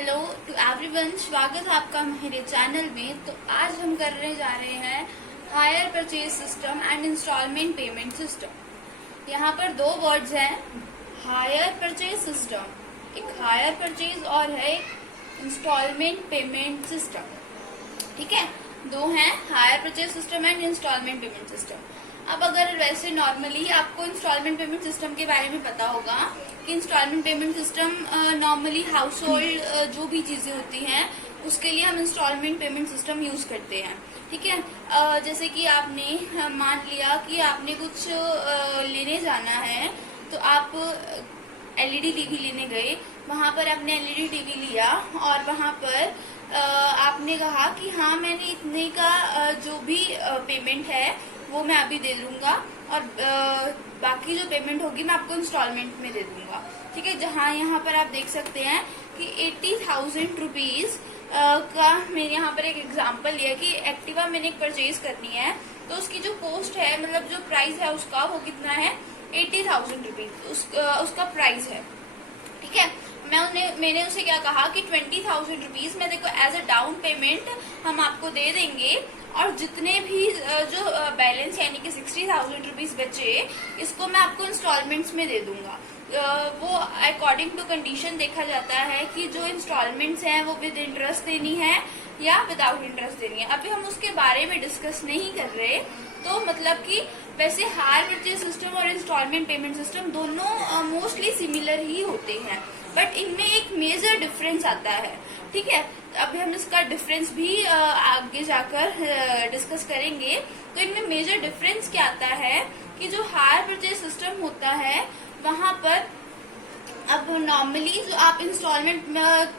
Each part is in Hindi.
हेलो टू एवरीवन, स्वागत है आपका मेरे चैनल में। तो आज हम करने जा रहे हैं hire purchase system and instalment payment system. यहाँ पर दो वर्ड्स हैं, हायर परचेज सिस्टम, एक हायर परचेज और है एक इंस्टॉलमेंट पेमेंट सिस्टम। ठीक है, दो हैं, hire purchase system and instalment payment system. अब अगर वैसे नॉर्मली आपको इंस्टॉलमेंट पेमेंट सिस्टम के बारे में पता होगा कि instalment payment system normally household जो भी चीजें होती हैं उसके लिए हम इंस्टॉलमेंट पेमेंट सिस्टम यूज करते हैं। ठीक है, जैसे कि आपने मान लिया कि आपने कुछ लेने जाना है, तो आप एलईडी टीवी लेने गए, वहां पर आपने एलईडी टीवी लिया और वहां पर आपने कहा कि हाँ मैंने इतने का जो भी पेमेंट है वो मैं अभी दे दूंगा और बाकी जो पेमेंट होगी मैं आपको इंस्टॉलमेंट में दे दूंगा। ठीक है, जहाँ यहाँ पर आप देख सकते हैं कि 80,000 रुपीज का मैंने यहाँ पर एक एग्जांपल लिया कि एक्टिवा मैंने एक परचेज करनी है, तो उसकी जो कॉस्ट है, मतलब जो प्राइस है उसका, वो कितना है 80,000 रुपीज उसका प्राइस है। ठीक है, मैंने उसे क्या कहा कि 20,000 रुपीज में देखो एज अ डाउन पेमेंट हम आपको दे देंगे और जितने भी जो बैलेंस यानी कि 60,000 रुपीज बचे इसको मैं आपको इंस्टॉलमेंट्स में दे दूंगा। वो अकॉर्डिंग टू कंडीशन देखा जाता है कि जो इंस्टॉलमेंट्स हैं वो विद इंटरेस्ट देनी है या विदाउट इंटरेस्ट देनी है। अभी हम उसके बारे में डिस्कस नहीं कर रहे। तो मतलब कि वैसे हायर परचेज सिस्टम और इंस्टॉलमेंट पेमेंट सिस्टम दोनों मोस्टली सिमिलर ही होते हैं, बट इनमें एक मेजर डिफरेंस आता है। ठीक है, अभी हम इसका डिफरेंस भी आगे जाकर डिस्कस करेंगे। तो इनमें मेजर डिफरेंस क्या आता है कि जो हायर परचेज सिस्टम होता है वहां पर अब नॉर्मली जो आप इंस्टॉलमेंट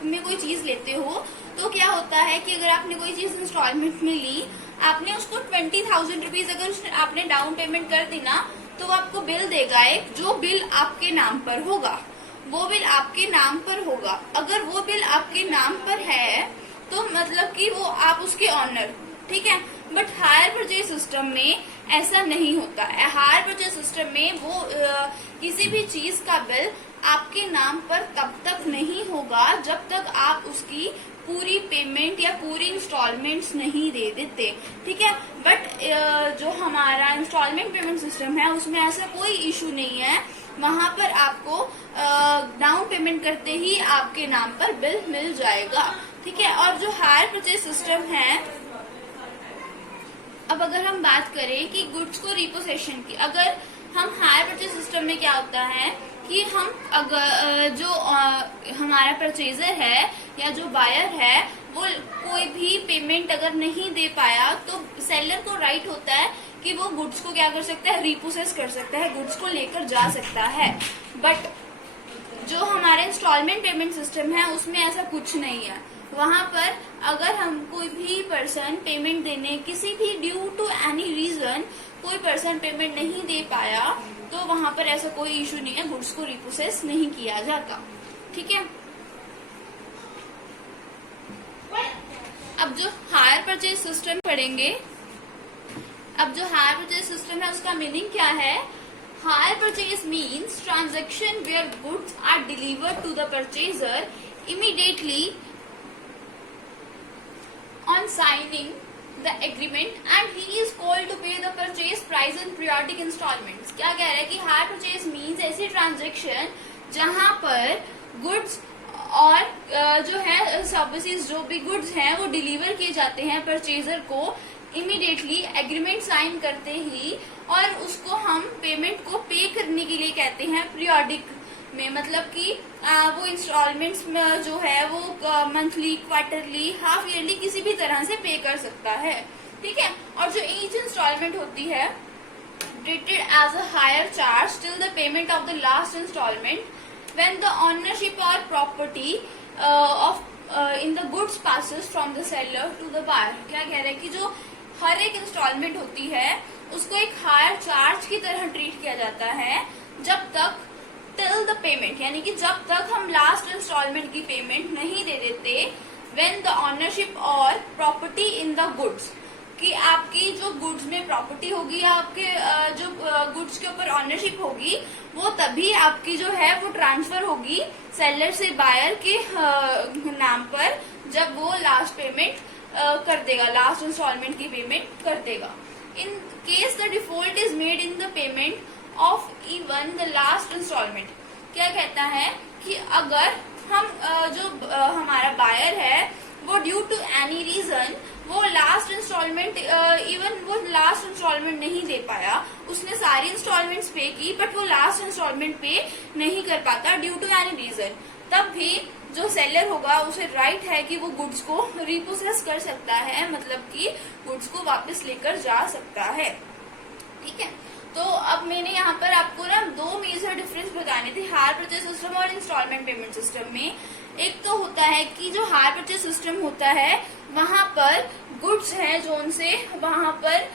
में कोई चीज लेते हो तो क्या होता है कि अगर आपने कोई चीज इंस्टॉलमेंट में ली, आपने उसको 20,000 रुपीज अगर आपने डाउन पेमेंट कर दी ना, तो वो आपको बिल देगा एक, जो बिल आपके नाम पर होगा, वो बिल आपके नाम पर होगा। अगर वो बिल आपके नाम पर है तो मतलब कि वो आप उसके ऑनर। ठीक है, बट हायर परचेज सिस्टम में ऐसा नहीं होता है। हायर परचेज सिस्टम में वो किसी भी चीज का बिल आपके नाम पर तब तक नहीं होगा जब तक आप उसकी पूरी पेमेंट या पूरी इंस्टॉलमेंट्स नहीं दे देते। ठीक है, बट जो हमारा इंस्टॉलमेंट पेमेंट सिस्टम है उसमें ऐसा कोई इशू नहीं है। वहां पर आपको डाउन पेमेंट करते ही आपके नाम पर बिल मिल जाएगा। ठीक है, और जो हायर परचेज सिस्टम है, अब अगर हम बात करें कि गुड्स को रिपोसेशन की, अगर हम हायर परचेज सिस्टम में क्या होता है कि हम अगर जो हमारा परचेजर है या जो बायर है वो कोई भी पेमेंट अगर नहीं दे पाया तो सेलर को राइट होता है कि वो गुड्स को क्या कर सकता है, रिपोसेस कर सकता है, गुड्स को लेकर जा सकता है। बट जो हमारा इंस्टॉलमेंट पेमेंट सिस्टम है उसमें ऐसा कुछ नहीं है। वहां पर अगर हम कोई भी पर्सन पेमेंट देने, किसी भी ड्यू टू एनी रीजन कोई पर्सन पेमेंट नहीं दे पाया, तो वहां पर ऐसा कोई इशू नहीं है, गुड्स को रिपोसेस नहीं किया जाता। ठीक है, अब जो हायर परचेज सिस्टम पढ़ेंगे, अब जो हायर परचेज सिस्टम है उसका मीनिंग क्या है। Hire purchase means transaction where goods are delivered to the purchaser immediately on signing the agreement and he is called to pay the purchase price in periodic installments। क्या कह रहा है कि हायर परचेज मीन्स ऐसी ट्रांजेक्शन जहां पर गुड्स और जो है सर्विसेज, जो भी गुड्स हैं वो डिलीवर किए जाते हैं परचेजर को इमीडिएटली, एग्रीमेंट साइन करते ही, और उसको हम पेमेंट को पे करने के लिए कहते हैं पीरियोडिक में। मतलब कि वो इंस्टॉलमेंट्स में जो है वो मंथली, क्वार्टरली, हाफ ईयरली किसी भी तरह से पे कर सकता है। ठीक है, और जो ईच इंस्टॉलमेंट होती है treated as a hire charge till the payment of the last instalment when the ownership और property of in the goods passes from the seller to the buyer. क्या कह रहे हैं कि जो हर एक इंस्टॉलमेंट होती है उसको एक हायर चार्ज की तरह ट्रीट किया जाता है जब तक टिल द पेमेंट, यानी कि जब तक हम लास्ट इंस्टॉलमेंट की पेमेंट नहीं दे देते, व्हेन द ओनरशिप और प्रॉपर्टी इन द गुड्स। कि आपकी जो गुड्स में प्रॉपर्टी होगी, आपके जो गुड्स के ऊपर ऑनरशिप होगी, वो तभी आपकी जो है वो ट्रांसफर होगी सेलर से बायर के नाम पर, जब वो लास्ट पेमेंट कर देगा, लास्ट इंस्टॉलमेंट की पेमेंट कर देगा। In case the default is made in the payment of even the last instalment, क्या कहता है कि अगर हम जो हमारा बायर है वो ड्यू टू एनी रीजन वो लास्ट इंस्टॉलमेंट इवन वो लास्ट इंस्टॉलमेंट नहीं दे पाया, उसने सारी इंस्टॉलमेंट्स पे की बट वो लास्ट इंस्टॉलमेंट पे नहीं कर पाता ड्यू टू एनी रीजन, तब भी जो सेलर होगा उसे राइट है कि वो गुड्स को रिपोसेस कर सकता है, मतलब कि गुड्स को वापस लेकर जा सकता है। ठीक है, तो अब मैंने यहाँ पर आपको ना दो मेजर डिफरेंस बताने थे हायर परचेज सिस्टम और इंस्टॉलमेंट पेमेंट सिस्टम में। एक तो होता है कि जो हायर परचेज सिस्टम होता है वहां पर गुड्स है जो उनसे वहां पर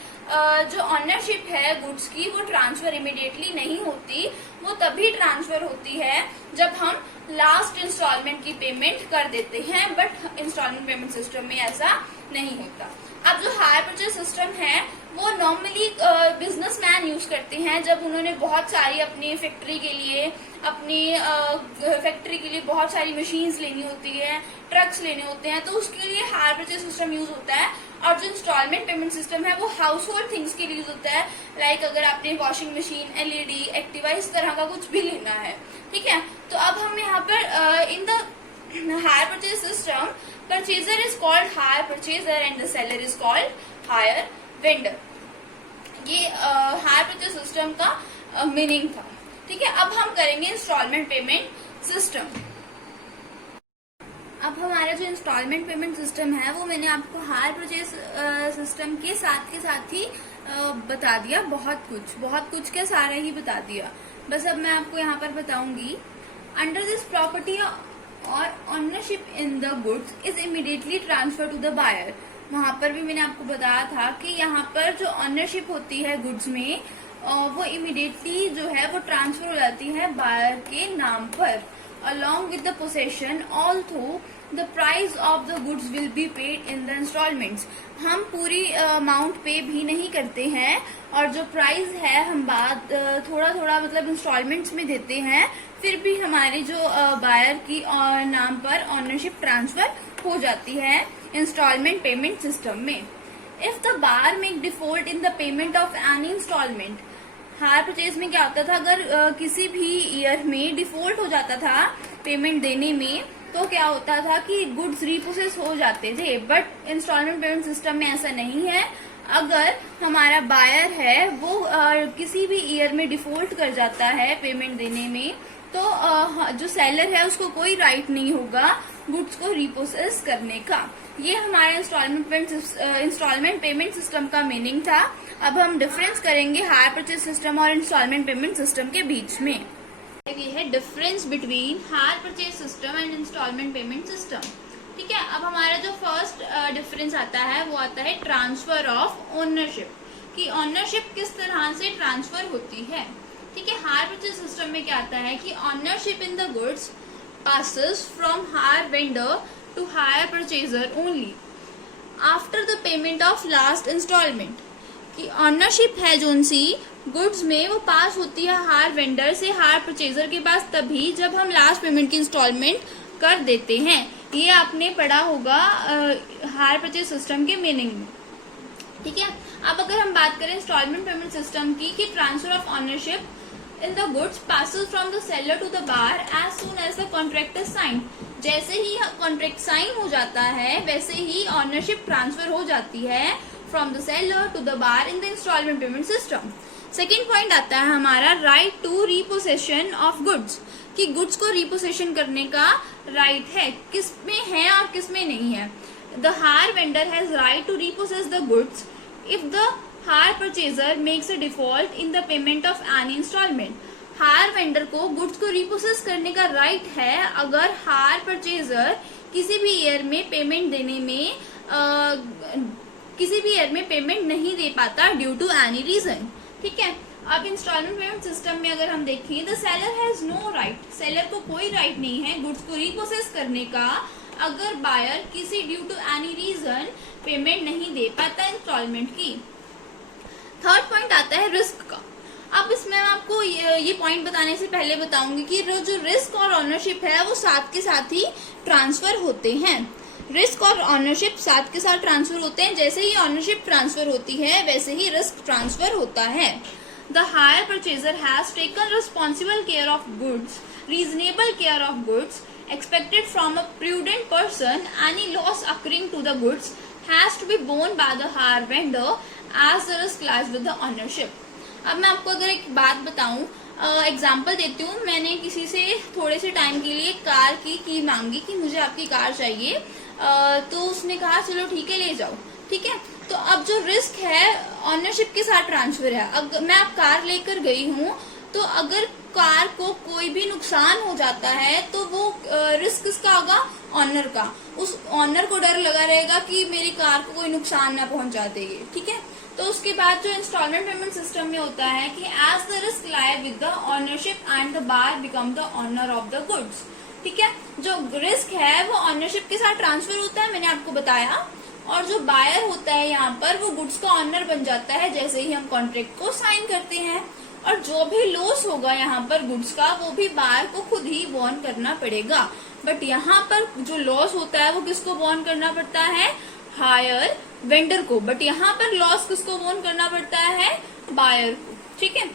जो ऑनरशिप है गुड्स की वो ट्रांसफर इमीडिएटली नहीं होती, वो तभी ट्रांसफर होती है जब हम लास्ट इंस्टॉलमेंट की पेमेंट कर देते हैं, बट इंस्टॉलमेंट पेमेंट सिस्टम में ऐसा नहीं होता। अब जो हायर परचेज सिस्टम है वो नॉर्मली बिजनेसमैन यूज करते हैं जब उन्होंने बहुत सारी अपनी फैक्ट्री के लिए बहुत सारी मशीन्स लेनी होती है, ट्रक्स लेने होते हैं, तो उसके लिए हायर परचेज सिस्टम यूज होता है। और जो इंस्टॉलमेंट पेमेंट सिस्टम है वो हाउस होल्ड थिंग्स के लिए यूज होता है, लाइक अगर आपने वॉशिंग मशीन, एलईडी, एक्टिवा, इस तरह का कुछ भी लेना है। ठीक है, तो अब हम यहाँ पर in the hire purchase system purchaser is called hire purchaser and the seller is called hire vendor. ये हायर परचेज सिस्टम का मीनिंग था। ठीक है, अब हम करेंगे इंस्टॉलमेंट पेमेंट सिस्टम। अब हमारा जो इंस्टॉलमेंट पेमेंट सिस्टम है वो मैंने आपको हायर परचेज सिस्टम के साथ ही बता दिया, बहुत कुछ क्या सारा ही बता दिया। बस अब मैं आपको यहाँ पर बताऊंगी, अंडर दिस प्रॉपर्टी और ownership in the goods is immediately transfer to the buyer. वहां पर भी मैंने आपको बताया था कि यहाँ पर जो ऑनरशिप होती है गुड्स में वो इमीडिएटली जो है वो ट्रांसफर हो जाती है बायर के नाम पर, along with the possession, although the price of the goods will be paid in the installments। हम पूरी अमाउंट पे भी नहीं करते हैं और जो प्राइस है हम बाद थोड़ा मतलब इंस्टॉलमेंट्स में देते हैं, फिर भी हमारे जो बायर की नाम पर ऑनरशिप ट्रांसफर हो जाती है इंस्टॉलमेंट पेमेंट सिस्टम में। If the buyer make default in the payment of any instalment, hire purchase में क्या होता था, अगर किसी भी ईयर में डिफॉल्ट हो जाता था पेमेंट देने में तो क्या होता था कि गुड्स रिपोसेस हो जाते थे, बट इंस्टॉलमेंट पेमेंट सिस्टम में ऐसा नहीं है। अगर हमारा बायर है वो किसी भी ईयर में डिफॉल्ट कर जाता है पेमेंट देने में तो जो सेलर है उसको कोई राइट नहीं होगा गुड्स को रिपोसेस करने का। ये हमारे इंस्टॉलमेंट पेमेंट सिस्टम का मीनिंग था। अब हम डिफरेंस करेंगे हायर परचेज सिस्टम और इंस्टॉलमेंट पेमेंट सिस्टम के बीच में। ये है difference between hire purchase system and instalment payment system. ठीक है, अब हमारा जो फर्स्ट डिफरेंस आता है वो आता है ट्रांसफर ऑफ ओनरशिप, कि ओनरशिप किस तरह से ट्रांसफर होती है। ठीक है, हायर परचेज सिस्टम में क्या आता है कि ownership in the goods passes from hire vendor to hire purchaser only after the payment of last installment। कि ऑनरशिप है जो उनसी गुड्स में वो पास होती है हायर वेंडर से हायर परचेजर के पास तभी जब हम लास्ट पेमेंट की इंस्टॉलमेंट कर देते हैं। ये आपने पढ़ा होगा हायर परचेज सिस्टम के मीनिंग में। ठीक है, अब अगर हम बात करें इंस्टॉलमेंट पेमेंट सिस्टम की, कि transfer of ownership in the goods passes from the seller to the buyer as soon as the contract is signed। जैसे ही कॉन्ट्रैक्ट साइन हो जाता है वैसे ही ऑनरशिप ट्रांसफर हो जाती है from the seller to the buyer in the installment payment system। Second point आता है हमारा राइट टू रिपोसेशन ऑफ गुड्स, कि गुड्स को रिपोसेशन करने का राइट है, किस में है और किस में नहीं है। The hire vendor has right to repossess the goods if the hire purchaser makes a default in the payment of any instalment. Hire vendor को गुड्स को रिपोसेस करने का राइट है अगर हायर परचेजर किसी भी ईयर में पेमेंट देने में किसी भी ईयर में पेमेंट नहीं दे पाता ड्यू टू एनी रीजन। ठीक है, अब इंस्टॉलमेंट पेमेंट सिस्टम में अगर हम देखें, the seller has no right, seller को कोई राइट नहीं है गुड्स को रिपोसेस करने का अगर बायर किसी due to any reason payment नहीं दे पाता इंस्टॉलमेंट की। थर्ड पॉइंट आता है रिस्क का। अब इसमें मैं आपको ये पॉइंट बताने से पहले बताऊंगी कि जो रिस्क और ऑनरशिप है वो साथ के साथ ही ट्रांसफर होते हैं। रिस्क और ऑनरशिप साथ के साथ ट्रांसफर होते हैं। जैसे ही ऑनरशिप ट्रांसफर होती है वैसे ही रिस्क ट्रांसफर होता है। The hire purchaser has taken responsible care of goods, reasonable care of goods expected from a prudent person. Any loss occurring to the goods has to be borne by the hire vendor as the risk lies with the ownership. अब मैं आपको अगर एक बात बताऊं, एग्जाम्पल देती हूँ। मैंने किसी से थोड़े से टाइम के लिए कार की मांगी कि मुझे आपकी कार चाहिए, तो उसने कहा चलो ठीक है ले जाओ, ठीक है। तो अब जो रिस्क है ऑनरशिप के साथ ट्रांसफर है। अब मैं कार लेकर गई हूँ, तो अगर कार को कोई भी नुकसान हो जाता है तो वो रिस्क किसका होगा? ऑनर का। उस ऑनर को डर लगा रहेगा कि मेरी कार को कोई नुकसान ना पहुंचा देगी, ठीक है। तो उसके बाद जो इंस्टॉलमेंट पेमेंट सिस्टम में होता है कि as the risk lie with the ownership and the buyer become the owner of the goods, ठीक है। जो रिस्क है वो ऑनरशिप के साथ ट्रांसफर होता है, मैंने आपको बताया। और जो बायर होता है यहाँ पर वो गुड्स का ऑनर बन जाता है जैसे ही हम कॉन्ट्रैक्ट को साइन करते हैं। और जो भी लॉस होगा यहाँ पर गुड्स का वो भी बायर को खुद ही वॉन करना पड़ेगा। बट यहाँ पर जो लॉस होता है वो किसको वॉन करना पड़ता है? हायर वेंडर को। बट यहाँ पर लॉस किसको वॉन करना पड़ता है? बायर को, ठीक है।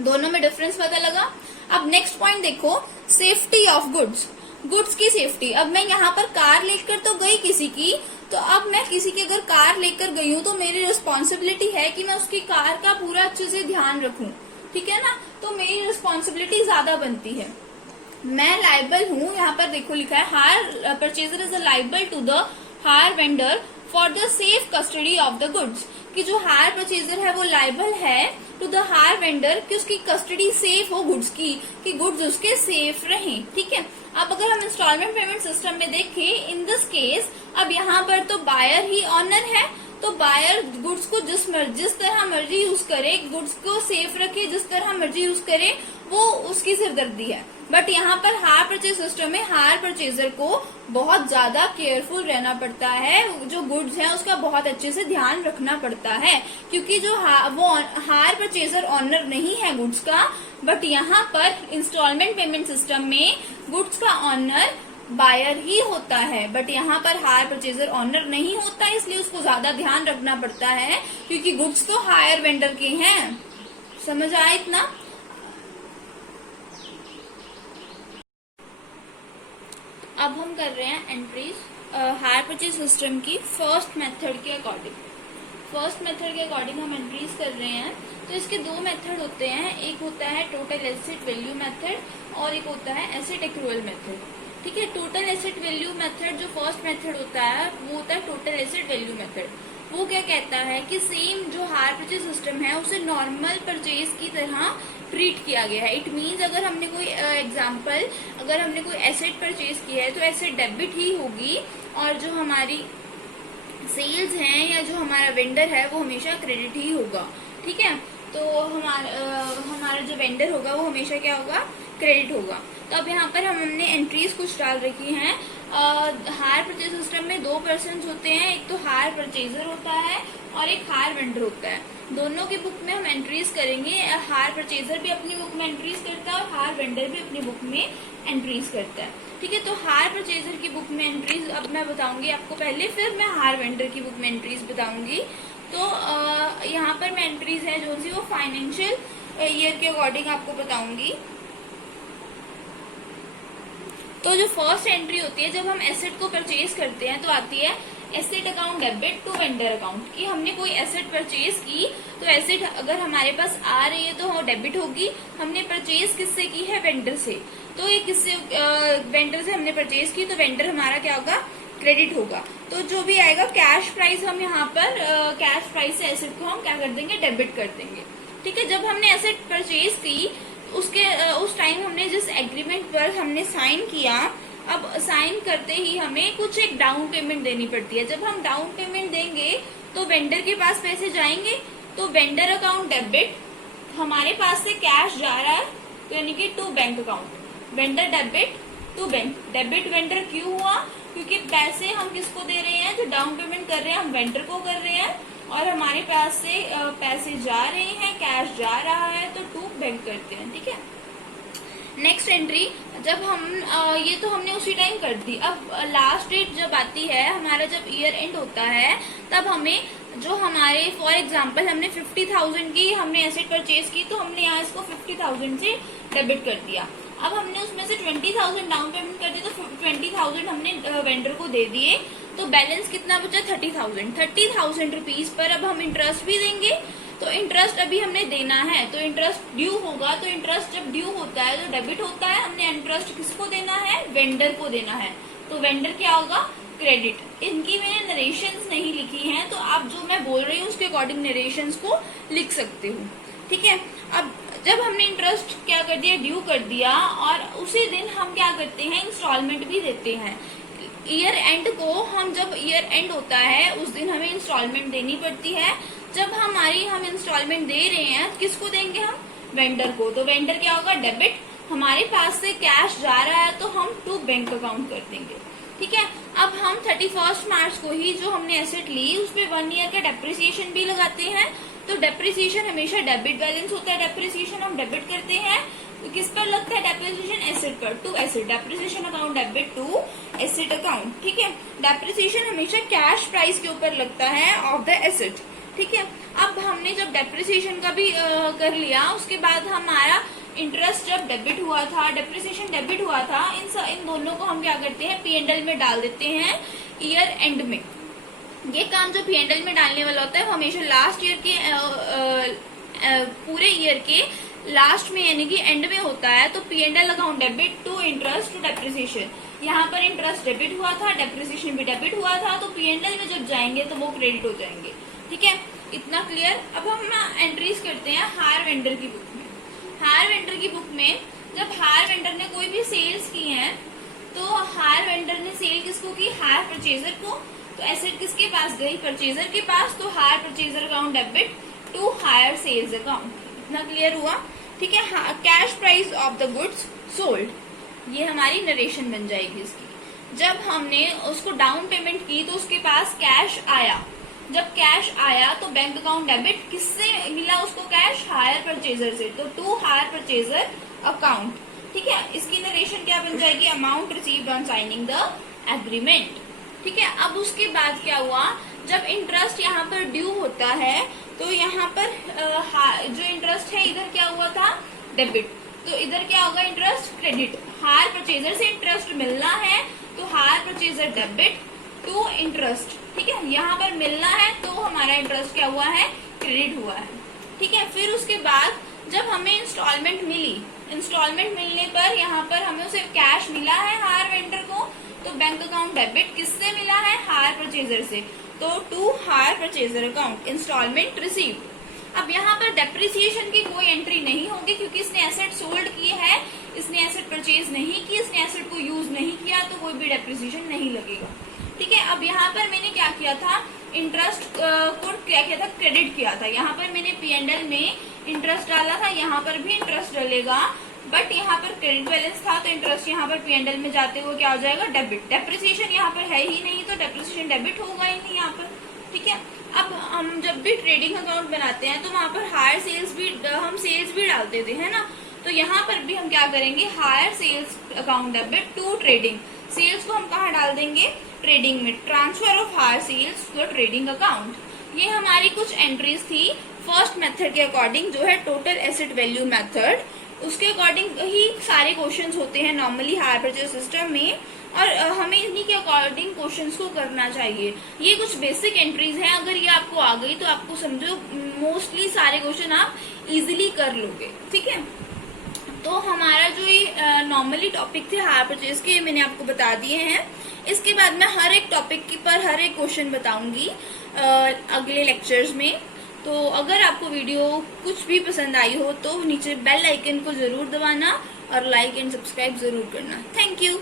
दोनों में डिफरेंस पता लगा। अब नेक्स्ट पॉइंट देखो, सेफ्टी ऑफ गुड्स, गुड्स की सेफ्टी। अब मैं यहाँ पर कार लेकर तो गई किसी की, तो अब मैं किसी की अगर कार लेकर गई हूँ तो मेरी रिस्पॉन्सिबिलिटी है कि मैं उसकी कार का पूरा अच्छे से ध्यान रखूं, ठीक है ना। तो मेरी रिस्पॉन्सिबिलिटी ज्यादा बनती है। मैं लाइबल हूँ, यहाँ पर देखो लिखा है hire purchaser is a liable to the hire vendor for the safe custody of the goods, कि जो हायर परचेजर है वो लाइबल है टू द हायर वेंडर कि उसकी कस्टडी सेफ हो गुड्स की, कि गुड्स उसके सेफ रहें, ठीक है। अब अगर हम इंस्टॉलमेंट पेमेंट सिस्टम में देखें, इन दिस केस अब यहाँ पर तो बायर ही ऑनर है, तो बायर गुड्स को जिस तरह मर्जी यूज करे, गुड्स को सेफ रखे, जिस तरह मर्जी यूज करे, वो उसकी सिरदर्दी है। बट यहाँ पर हायर परचेज सिस्टम में हायर परचेजर को बहुत ज्यादा केयरफुल रहना पड़ता है, जो गुड्स है उसका बहुत अच्छे से ध्यान रखना पड़ता है, क्योंकि जो वो हायर परचेजर ऑनर नहीं है गुड्स का। बट यहाँ पर इंस्टॉलमेंट पेमेंट सिस्टम में गुड्स का ऑनर बायर ही होता है, बट यहाँ पर हायर परचेजर ऑनर नहीं होता, इसलिए उसको ज्यादा ध्यान रखना पड़ता है, क्योंकि गुड्स तो हायर वेंडर के हैं। समझ आया इतना? अब हम कर रहे हैं एंट्रीज हायर परचेज सिस्टम की फर्स्ट मेथड के अकॉर्डिंग। फर्स्ट मेथड के अकॉर्डिंग हम एंट्रीज कर रहे हैं। तो इसके दो मेथड होते हैं, एक होता है टोटल एसेट वैल्यू मेथड और एक होता है एसेट एक्रूअल मेथड, ठीक है। टोटल एसेट वैल्यू मेथड जो फर्स्ट मेथड होता है वो होता है टोटल एसेट वैल्यू मेथड। वो क्या कहता है कि सेम जो हायर परचेज सिस्टम है उसे नॉर्मल परचेज की तरह ट्रीट किया गया है। इट मीन्स अगर हमने कोई एग्जांपल अगर हमने कोई एसेट परचेज किया है तो एसेट डेबिट ही होगी, और जो हमारी सेल्स हैं या जो हमारा वेंडर है वो हमेशा क्रेडिट ही होगा, ठीक है। तो हमारा जो वेंडर होगा वो हमेशा क्या होगा? क्रेडिट होगा। तो अब यहाँ पर हमने एंट्रीज कुछ डाल रखी हैं। हायर परचेज सिस्टम में दो पर्सन होते हैं, एक तो हायर परचेजर होता है और एक हायर वेंडर होता है। दोनों की बुक में हम एंट्रीज करेंगे। हायर परचेजर भी अपनी बुक में एंट्रीज करता है और हायर वेंडर भी अपनी बुक में एंट्रीज करता है, ठीक है। तो हायर परचेजर की बुक में एंट्रीज अब मैं बताऊंगी आपको पहले, फिर मैं हायर वेंडर की बुक में एंट्रीज बताऊंगी। तो यहाँ पर मैं एंट्रीज है जो सी वो फाइनेंशियल ईयर के अकॉर्डिंग आपको बताऊंगी। तो जो फर्स्ट एंट्री होती है जब हम एसेट को परचेज करते हैं तो आती है asset account debit to vendor account, कि हमने कोई एसेट परचेज की तो एसेट अगर हमारे पास आ रही है तो डेबिट होगी। हमने परचेज किससे की है? वेंडर से। तो ये किससे? वेंडर से हमने परचेज की तो वेंडर हमारा क्या होगा? क्रेडिट होगा। तो जो भी आएगा कैश प्राइस, हम यहाँ पर कैश प्राइस से एसेट को हम क्या कर देंगे? डेबिट कर देंगे, ठीक है। जब हमने एसेट परचेज की उस टाइम हमने जिस एग्रीमेंट पर हमने साइन किया, अब साइन करते ही हमें कुछ एक डाउन पेमेंट देनी पड़ती है। जब हम डाउन पेमेंट देंगे तो वेंडर के पास पैसे जाएंगे, तो वेंडर अकाउंट डेबिट, हमारे पास से कैश जा रहा है तो यानी कि to bank account, vendor debit to bank. Debit vendor क्यों हुआ? क्योंकि पैसे हम किसको दे रहे हैं, जो डाउन पेमेंट कर रहे हैं हम वेंडर को कर रहे हैं, और हमारे पास से पैसे जा रहे हैं, कैश जा रहा है, तो टू बैंक करते हैं। ठीक है, नेक्स्ट एंट्री जब हम ये तो हमने उसी टाइम कर दी। अब लास्ट डेट जब आती है हमारा, जब ईयर एंड होता है, तब हमें जो हमारे फॉर एग्जांपल हमने 50,000 की हमने एसेट परचेज की, तो हमने यहाँ इसको 50,000 से डेबिट कर दिया। अब हमने उसमें से 20,000 डाउन पेमेंट कर दी, तो 20,000 हमने वेंडर को दे दिए, तो बैलेंस कितना बचा? 30,000। 30,000 रुपीज पर अब हम इंटरेस्ट भी देंगे, तो इंटरेस्ट अभी हमने देना है, तो इंटरेस्ट ड्यू होगा। तो इंटरेस्ट जब ड्यू होता है तो डेबिट होता है, हमने इंटरेस्ट किसको देना है? वेंडर को देना है, तो वेंडर क्या होगा? क्रेडिट। इनकी मैंने नरेशंस नहीं लिखी हैं, तो आप जो मैं बोल रही हूँ उसके अकॉर्डिंग नरेशंस को लिख सकते हो। ठीक है, अब जब हमने इंटरेस्ट क्या कर दिया? ड्यू कर दिया, और उसी दिन हम क्या करते हैं? इंस्टॉलमेंट भी देते हैं। ईयर एंड को हम, जब ईयर एंड होता है उस दिन हमें इंस्टॉलमेंट देनी पड़ती है। जब हम इंस्टॉलमेंट दे रहे हैं, किसको देंगे हम? वेंडर को। तो वेंडर क्या होगा? डेबिट। हमारे पास से कैश जा रहा है, तो हम टू बैंक अकाउंट कर देंगे। ठीक है, अब हम 31 मार्च को ही जो हमने एसेट ली उसपे 1 ईयर का डेप्रिसिएशन भी लगाते हैं। तो डेप्रिसिएशन हमेशा डेबिट बैलेंस होता है, डेप्रिसिएशन हम डेबिट करते हैं। तो किस पर लगता है डेप्रिसिएशन? एसेट पर, to asset. Depreciation account debit to asset account. ठीक है, डेप्रिसिएशन हमेशा कैश प्राइस के ऊपर लगता है ऑफ द एसेट। ठीक है, अब हमने जब डेप्रिसिएशन का भी कर लिया, उसके बाद हमारा इंटरेस्ट जब डेबिट हुआ था, डेप्रिसिएशन डेबिट हुआ था, इन दोनों को हम क्या करते हैं? P&L में डाल देते हैं ईयर एंड में। ये काम जो P&L में डालने वाला होता है वो हमेशा लास्ट ईयर के पूरे ईयर के लास्ट में यानी कि एंड में होता है। तो P&L account debit to interest to depreciation. यहाँ पर इंटरेस्ट डेबिट हुआ था, डेप्रिसिएशन भी डेबिट हुआ था, तो P&L में जब जाएंगे तो वो क्रेडिट हो जाएंगे। ठीक है, इतना क्लियर। अब हम एंट्रीज करते हैं हायर वेंडर की बुक में। हायर वेंडर की बुक में जब हायर वेंडर ने कोई भी सेल्स की हैं, तो हायर वेंडर ने सेल किसको की? हायर परचेजर को। तो एसेट किसके पास गई? परचेजर के पास। तो hire purchaser account debit to hire sales account. इतना क्लियर हुआ? ठीक है, cash price of the goods sold, ये हमारी नरेशन बन जाएगी इसकी। जब हमने उसको डाउन पेमेंट की तो उसके पास कैश आया। जब कैश आया तो बैंक अकाउंट डेबिट, किससे मिला उसको कैश? हायर परचेजर से, तो टू हायर परचेजर अकाउंट। ठीक है, इसकी नरेशन क्या बन जाएगी? Amount received on signing the agreement. ठीक है, अब उसके बाद क्या हुआ? जब इंटरेस्ट यहाँ पर ड्यू होता है, तो यहाँ पर जो इंटरेस्ट है इधर क्या हुआ था? डेबिट। तो इधर क्या होगा? Interest credit. हायर परचेजर से इंटरेस्ट मिलना है, तो hire purchaser debit to interest. ठीक है, यहाँ पर मिलना है तो हमारा इंटरेस्ट क्या हुआ है? क्रेडिट हुआ है। ठीक है, फिर उसके बाद जब हमें इंस्टॉलमेंट मिली, इंस्टॉलमेंट मिलने पर यहाँ पर हमें उसे कैश मिला है हायर वेंडर को, तो बैंक अकाउंट डेबिट किससे मिला है? हायर परचेजर से, तो to hire purchaser account. Installment received. अब यहाँ पर डेप्रिसिएशन की कोई एंट्री नहीं होगी, क्योंकि इसने एसेट सोल्ड किए है, इसने एसेट परचेज नहीं की, इसने एसेट को यूज नहीं किया, तो कोई भी डेप्रिसिएशन नहीं लगेगा। ठीक है, अब यहाँ पर मैंने क्या किया था? इंटरेस्ट को क्या किया था? क्रेडिट किया था। यहाँ पर मैंने P&L में इंटरेस्ट डाला था, यहाँ पर भी इंटरेस्ट डलेगा, बट यहाँ पर क्रेडिट बैलेंस था, तो इंटरेस्ट यहाँ पर P&L में जाते हुए क्या हो जाएगा? डेबिट। डेप्रिसिएशन यहाँ पर है ही नहीं, तो डेप्रिसिएशन डेबिट होगा ही नहीं यहाँ पर। ठीक है, अब हम जब भी ट्रेडिंग अकाउंट बनाते हैं तो वहां पर हायर सेल्स भी, हम सेल्स भी डालते थे, है ना? तो यहाँ पर भी हम क्या करेंगे? Hire sales account debit to trading. Sales को हम कहाँ डाल देंगे? ट्रेडिंग में। Transfer of hire sales to trading account. ये हमारी कुछ एंट्रीज थी फर्स्ट मेथड के अकॉर्डिंग, जो है टोटल एसेट वैल्यू मेथड। उसके अकॉर्डिंग ही सारे क्वेश्चंस होते हैं नॉर्मली हायर परचेज सिस्टम में, और हमें इन्हीं के अकॉर्डिंग क्वेश्चंस को करना चाहिए। ये कुछ बेसिक एंट्रीज हैं, अगर ये आपको आ गई तो आपको समझो मोस्टली सारे क्वेश्चन आप इजीली कर लोगे। ठीक है, तो हमारा जो ये नॉर्मली टॉपिक थे हायर परचेज के, मैंने आपको बता दिए हैं। इसके बाद मैं हर एक टॉपिक पर हर एक क्वेश्चन बताऊंगी अगले लेक्चर्स में। तो अगर आपको वीडियो कुछ भी पसंद आई हो तो नीचे बेल आइकन को जरूर दबाना और लाइक एंड सब्सक्राइब जरूर करना। Thank you.